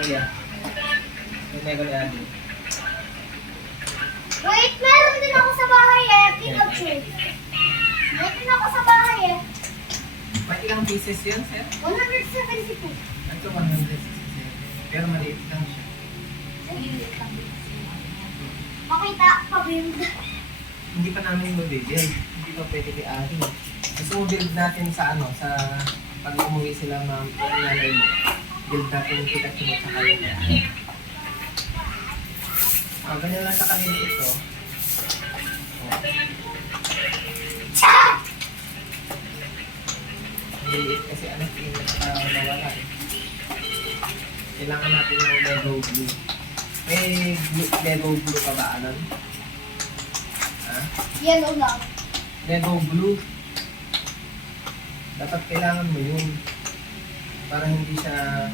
Kuya. Yung Lego ni Ate. Wait, meron din ako sa bahay eh. Pikachu. Meron din ako sa bahay eh. Ba't ilang pieces yun, sir? 172. Ito 167. Pero maliit lang siya. Makita pa build. Hindi pa namin mabibig. Hindi pa pwede kay Ate. Gusto mo build natin sa ano, sa pag umuwi sila nanay mo. Build natin yung Pikachu mo sa kayo. Ganyan lang sa kanila ito. Maliit kasi anak yung nawala eh. Kailangan natin ng Lego Blue. May Lego Blue ka ba, Alan? Ha? Yellow lang. Lego Blue. Dapat kailangan mo yun. Para hindi siya